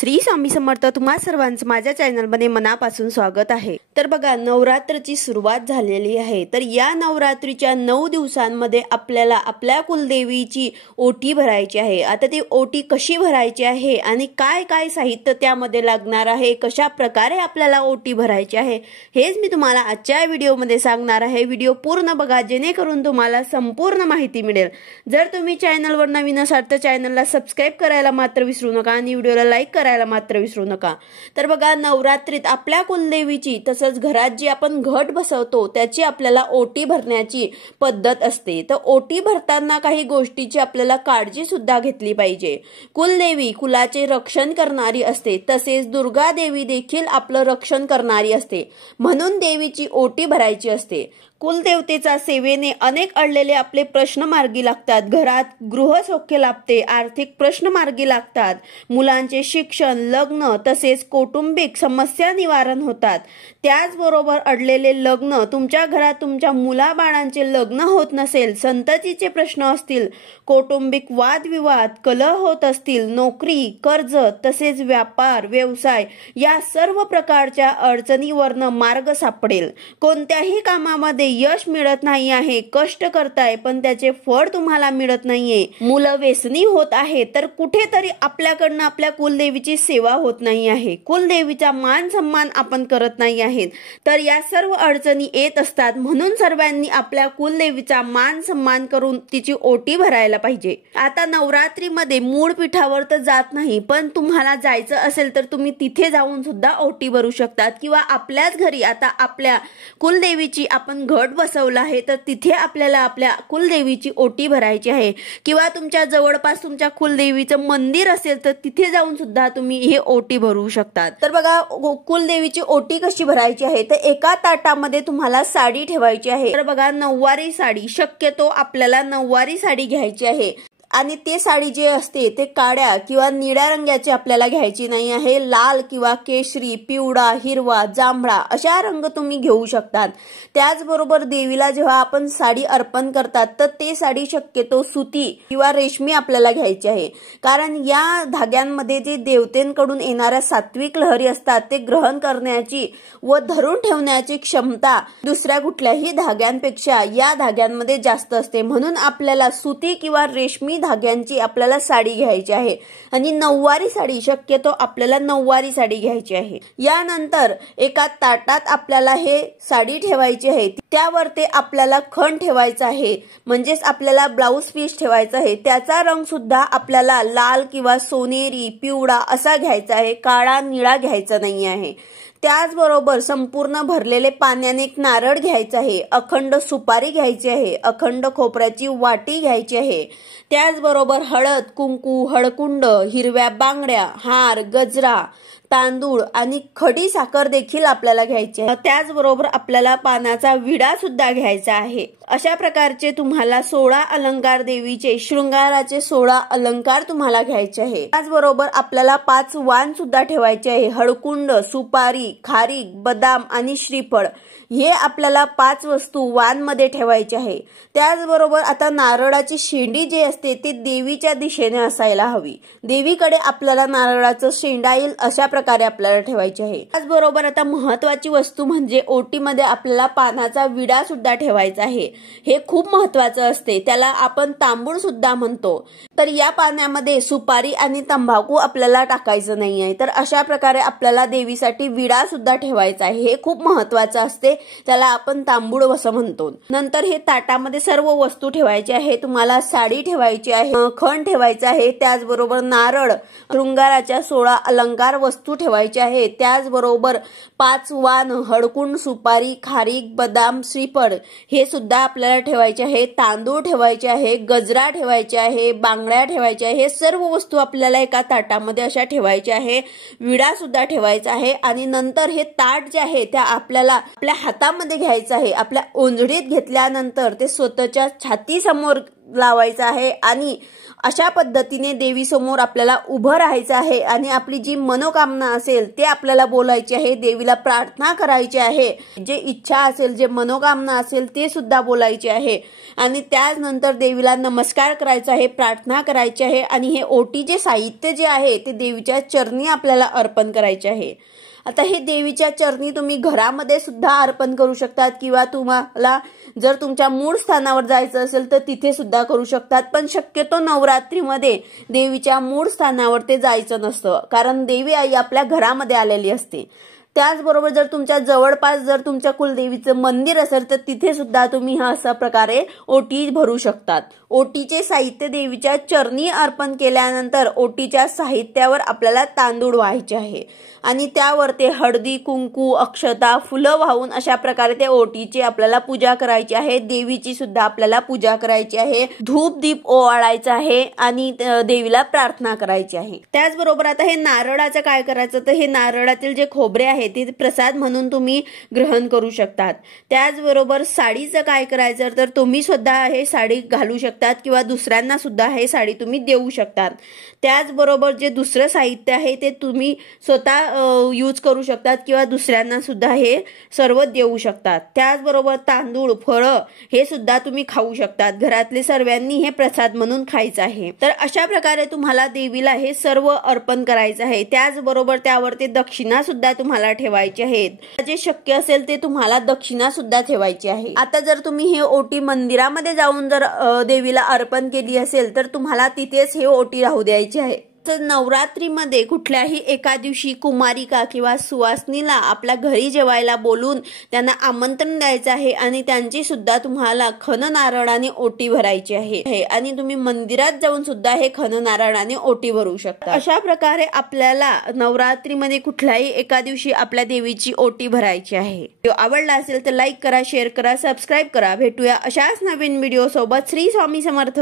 श्री स्वामी समर्थ तुम्हा सर्वांचं माझ्या चॅनलमध्ये मनापासून स्वागत आहे। तर बघा, नवरात्रची सुरुवात झालेली आहे। तर या नवरात्रीच्या 9 दिवसांमध्ये आपल्याला आपल्या कुलदेवीची ओटी भरायची आहे। आता ती ओटी कशी भरायची आहे आणि काय काय साहित्य त्यामध्ये लागणार आहे, कशा प्रकारे आपल्याला ओटी भरायची आहे, हेच मी तुम्हाला आजच्या व्हिडिओमध्ये सांगणार आहे। व्हिडिओ पूर्ण बघा जेणेकरून तुम्हाला संपूर्ण माहिती मिळेल। जर तुम्ही चॅनलवर नवीन असाल तर चॅनलला सबस्क्राइब करायला मात्र विसरू नका आणि व्हिडिओला लाईक करायला मात्र विसरू नका। तर बघा, नवरात्रीत आपल्या कुलदेवीची तसंच घरात जी आपण घट बसवतो त्याची आपल्याला ओटी भरण्याची पद्धत असते। तर ओटी भरताना काही गोष्टीची आपल्याला काळजी सुद्धा घेतली पाहिजे। कुलदेवी कुलाचे रक्षण करणारी असते, तसेच दुर्गा देवी देखील आपलं रक्षण करणारी असते, म्हणून देवीची ओटी भरायची असते। कुलदेवतेचा सेवेने अनेक अडलेले आपले प्रश्न मार्गी लागतात। घरात गृहसौख्य लाभते, आर्थिक प्रश्न मार्गी लागतात, मुलांचे शिक्षण, लग्न तसेच कौटुंबिक समस्या निवारण होतात। त्याचबरोबर अडलेले लग्न, तुमच्या घरात तुमच्या मुलाबाळांचे लग्न होत नसेल, संततीचे प्रश्न असतील, कौटुंबिक वादविवाद, कलह होत असतील, नोकरी, कर्ज तसेच व्यापार व्यवसाय या सर्व प्रकारच्या अडचणीवरनं मार्ग सापडेल। कोणत्याही कामामध्ये यश मिळत नाही आहे, कष्ट करताय पण त्याचे फळ तुम्हाला मिळत नाहीये, मुलं व्यसनी होत आहे, तर कुठेतरी आपल्याकडनं आपल्या कुलदेवीची सेवा होत नाही आहे, कुलदेवीचा मान सन्मान आपण करत नाही आहेत, तर या सर्व अडचणी येत असतात। म्हणून सर्वांनी आपल्या कुलदेवीचा मान सन्मान करून तिची ओटी भरायला पाहिजे। आता नवरात्रीमध्ये मूळ पीठावर तर जात नाही, पण तुम्हाला जायचं असेल तर तुम्ही तिथे जाऊन सुद्धा ओटी भरू शकतात, किंवा आपल्याच घरी आता आपल्या कुलदेवीची आपण घट बसवला आहे तर तिथे आपल्याला आपल्या कुलदेवीची ओटी भरायची आहे, किंवा तुमच्या जवळपास तुमच्या कुलदेवीचं मंदिर असेल तर तिथे जाऊन सुद्धा तुम्ही हे ओटी भरू शकतात। तर बघा, कुलदेवीची ओटी कशी भरायची आहे, तर एका ताटामध्ये तुम्हाला साडी ठेवायची आहे। तर बघा, नऊवारी साडी, शक्यतो आपल्याला नऊवारी साडी घ्यायची आहे आणि ते साडी जे असते ते काळ्या किंवा निळ्या रंगाची आपल्याला घ्यायची नाही आहे। लाल किंवा केशरी, पिवळा, हिरवा, जांभळा अशा रंग तुम्ही घेऊ शकतात। त्याचबरोबर देवीला जेव्हा आपण साडी अर्पण करतात तर ते साडी शक्यतो सुती किंवा रेशमी आपल्याला घ्यायची आहे, कारण या धाग्यांमध्ये जे देवतेंकडून येणाऱ्या सात्विक लहरी असतात ते ग्रहण करण्याची व धरून ठेवण्याची क्षमता दुसऱ्या कुठल्याही धाग्यांपेक्षा या धाग्यांमध्ये जास्त असते। म्हणून आपल्याला सुती किंवा रेशमी धाग्यांची आपल्याला साडी घ्यायची आहे आणि नऊवारी साडी, शक्यतो आपल्याला नऊवारी साडी घ्यायची आहे। यानंतर एका ताटात आपल्याला हे साडी ठेवायची आहे, त्यावर ते आपल्याला खण ठेवायचा आहे, म्हणजेच आपल्याला ब्लाउज पीस ठेवायचा आहे। त्याचा रंग सुद्धा आपल्याला लाल किंवा सोनेरी, पिवळा असा घ्यायचा आहे, काळा निळा घ्यायचा नाही आहे। त्याचबरोबर संपूर्ण भरलेले पाण्याने एक नारळ घ्यायचा आहे, अखंड सुपारी घ्यायची आहे, अखंड खोबऱ्याची वाटी घ्यायची आहे। त्याचबरोबर हळद, कुंकू, हळकुंड, हिरव्या बांगड्या, हार, गजरा, तांदूळ आणि खडी साखर देखील आपल्याला घ्यायची आहे। त्याचबरोबर आपल्याला पानाचा विडा सुद्धा घ्यायचा आहे। अशा प्रकारचे तुम्हाला 16 अलंकार, देवीचे शृंगाराचे 16 अलंकार तुम्हाला घ्यायचे आहे। त्याचबरोबर आपल्याला 5 वाण सुद्धा ठेवायचे आहे, हळकुंड, सुपारी, खारीक, बदाम आणि श्रीफळ हे आपल्याला 5 वस्तू वाण मध्ये ठेवायचे आहे। त्याचबरोबर आता नारळाची शेंडी जी असते ती देवीच्या दिशेने असायला हवी, देवीकडे आपल्याला नारळाचं शेंडा येईल अशा प्रकारे आपल्याला ठेवायचे आहे। त्याचबरोबर आता महत्वाची वस्तू म्हणजे ओटीमध्ये आपल्याला पानाचा विडा सुद्धा ठेवायचा आहे। हे खूप महत्वाचं असते, त्याला आपण तांबूळ सुद्धा म्हणतो। तर या पाण्यामध्ये सुपारी आणि तंबाखू आपल्याला टाकायचं नाही आहे। तर अशा प्रकारे आपल्याला देवीसाठी विडा सुद्धा ठेवायचा आहे, हे खूप महत्वाचं असते, त्याला आपण तांबूळ असं म्हणतो। नंतर हे ताटामध्ये सर्व वस्तू ठेवायची आहे, तुम्हाला साडी ठेवायची आहे, खण ठेवायचा आहे, त्याचबरोबर नारळ, शृंगाराच्या 16 अलंकार वस्तू ठेवायचे आहे, त्याचबरोबर 5 वाण, हळकुंड, सुपारी, खारीक, बदाम, श्रीफळ हे सुद्धा आपल्याला ठेवायचे आहे, तांदूळ ठेवायचे आहे, गजरा ठेवायचे आहे, बांगड्या ठेवायच्या आहे, हे सर्व वस्तू आपल्याला एका ताटामध्ये अशा ठेवायच्या आहे, विडा सुद्धा ठेवायचा आहे। आणि नंतर हे ताट जे आहे त्या आपल्याला आपल्या हातामध्ये घ्यायचं आहे, आपल्या ओंजळीत घेतल्यानंतर ते स्वतःच्या छाती समोर लावायचं आहे आणि अशा पद्धतीने देवीसमोर आपल्याला उभं राहायचं आहे आणि आपली जी मनोकामना असेल ते आपल्याला बोलायची आहे, देवीला प्रार्थना करायची आहे, जे इच्छा असेल, जे मनोकामना असेल ते सुद्धा बोलायचे आहे आणि त्यानंतर देवीला नमस्कार करायचा आहे, प्रार्थना करायची आहे आणि हे ओटीचे साहित्य जे आहे ते देवीच्या चरणी आपल्याला अर्पण करायचे आहे। आता हे देवीच्या चरणी तुम्ही घरामध्ये सुद्धा अर्पण करू शकतात किंवा तुम्हाला जर तुमच्या मूळ स्थानावर जायचं असेल तर तिथे सुद्धा करू शकतात, पण शक्यतो नवरात्रीमध्ये देवीच्या मूळ स्थानावर ते जायचं नसतं, कारण देवी आई आपल्या घरामध्ये आलेली असते। त्याचबरोबर जर तुमच्या जवळपास जर तुमच्या कुलदेवीचं मंदिर असेल तर तिथे सुद्धा तुम्ही अशा प्रकारे ओटी भरू शकतात। ओटीचे साहित्य देवीच्या चरणी अर्पण केल्यानंतर ओटीच्या साहित्यावर आपल्याला तांदूळ व्हायचे आहे आणि त्यावर ते हळदी, कुंकू, अक्षता, फुलं वाहून अशा प्रकारे त्या ओटीची आपल्याला पूजा करायची आहे। देवीची सुद्धा आपल्याला पूजा करायची आहे, धूप दीप ओवाळायचा आहे आणि देवीला प्रार्थना करायची आहे। त्याचबरोबर आता हे नारळाचं काय करायचं, तर हे नारळातील जे खोबरे आहे ते प्रसाद म्हणून तुम्ही ग्रहण करू शकतात। त्याचबरोबर साडीचं काय करायचं, तर तुम्ही सुद्धा हे साडी घालू शकतात किंवा दुसऱ्यांना सुद्धा हे साडी तुम्ही देऊ शकतात। त्याचबरोबर जे दुसरं साहित्य आहे ते तुम्ही स्वतः यूज करू शकतात किंवा दुसऱ्यांना सुद्धा हे सर्व देऊ शकतात। त्याचबरोबर तांदूळ, फळं हे सुद्धा तुम्ही खाऊ शकतात, घरातले सर्वांनी हे प्रसाद म्हणून खायचं आहे। तर अशा प्रकारे तुम्हाला देवीला हे सर्व अर्पण करायचं आहे। त्याचबरोबर त्यावर ते दक्षिणा सुद्धा तुम्हाला ठेवायची आहे, जे शक्य असेल ते तुम्हाला दक्षिणा सुद्धा ठेवायची आहे। आता जर तुम्ही हे ओटी मंदिरामध्ये जाऊन जर देवीला अर्पण केली असेल तर तुम्हाला तिथेच हे ओटी राहू द्यायची आहे। तर नवरात्रीमध्ये कुठल्याही एका दिवशी कुमारिका किंवा सुवासिनीला आपल्या घरी जेवायला बोलून त्यांना आमंत्रण द्यायचं आहे आणि त्यांची सुद्धा तुम्हाला खण नारळाने ओटी भरायची आहे आणि तुम्ही मंदिरात जाऊन सुद्धा हे खण नारळाने ओटी भरू शकता। अशा प्रकारे आपल्याला नवरात्रीमध्ये कुठल्याही एका दिवशी आपल्या देवीची ओटी भरायची आहे। व्हिडिओ आवडला असेल तर लाईक करा, शेअर करा, सबस्क्राईब करा। भेटूया अशाच नवीन व्हिडिओ सोबत। श्री स्वामी समर्थ।